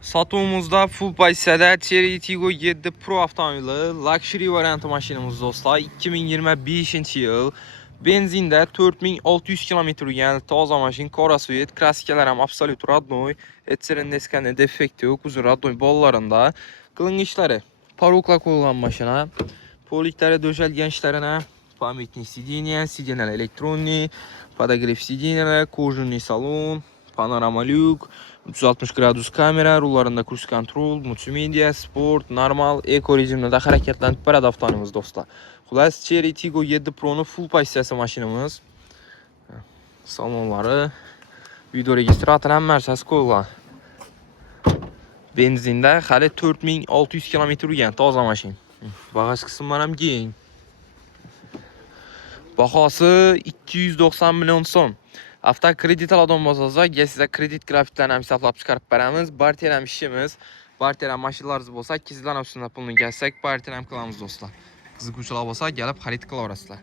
Satuvimizda full paysada Chery Tiggo 7 Pro avtomobili luxury varianti mashinamiz do'stlar. 2025-yil. Benzinda 4600 km yurgan toza mashin, qora svet, kraskalar ham absolut родной. Etserindeskani defekt yo'q, uzun родной bollarında. Qilingan ishlari poroklar qo'yilgan mashina. Poliklari döşəlgan ishlarini, памятник сиденья, сиденья elektronli, podogrev сиденья, кожаный salon, panorama lyuk, 360 gradus kamera, rullarında cruise control, multimedia, sport, normal, eko rejimdə də hərəkətlənib barad avtomobilimiz dostlar. Xülas Chery Tiggo 7 Pro'nun full pasiyası maşinimiz. Salonları, video registrator ham Mercedes qo'yilgan. Benzinda hali 4600 km yurgan toza mashin. Bagaj qismlari ham keng. Bahosi 290 million so'm. Avto kredit oladigan bo'lsangiz, sizga kredit grafiklarni ham hisoblab chiqarib beramiz. Barter ham ishimiz. Barter ham mashinalaringiz bo'lsa, sizlarning ustidan pulni kelsak, barter ham qilamiz do'stlar. Qiziquvchilar bo'lsa, kelib xarid qilaverasizlar.